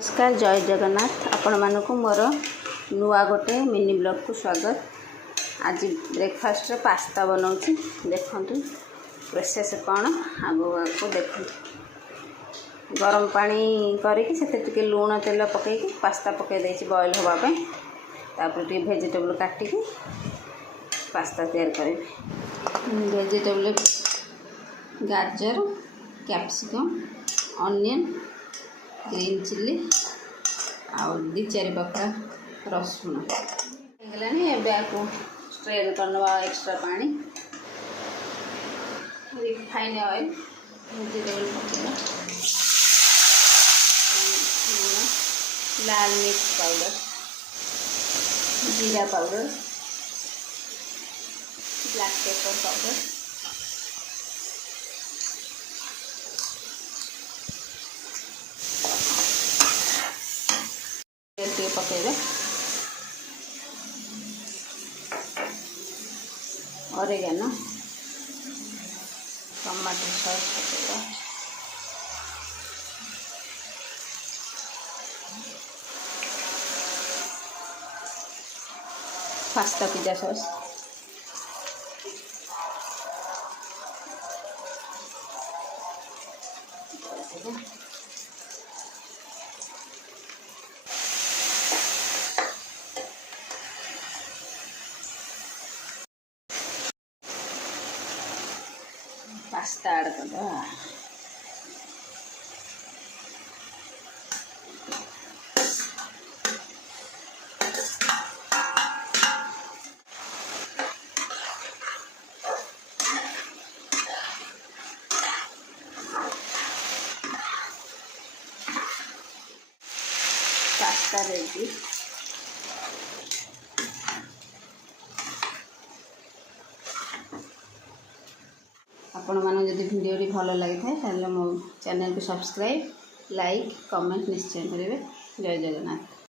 नमस्कार जय जगन्नाथ आपण मानक मोर नुआ गोटे मिनी ब्लॉग को स्वागत। आज ब्रेकफास्ट पास्ता बनाऊँ देखु प्रोसेस कौन आगो को देखु। गरम पानी करके लुण तेल पकईकि पास्ता पकई देछि बॉयल होगापे तापर वेजिटेबल काटिकी पास्ता तैयार करें। वेजिटेबल गाजर कैप्सिकम ऑनियन ग्रीन चिल्ली आउ दी चारि पकड़ा रसुण होगा को स्ट्रेन करना एक्स्ट्रा पानी रिफाइन ऑयल वेजिटेबल पकड़ा लाल मिर्च पाउडर जीरा पाउडर ब्लैक पेपर पाउडर पकेबे ऑरिगेनो टमाटो सॉस पकेबा pasta pizza sauce pasta add कर दो। Pasta ready. आपण मान जदि वीडियो भल लगी था मो चैनल को सब्सक्राइब लाइक कमेंट निश्चय करेंगे। जय जगन्नाथ।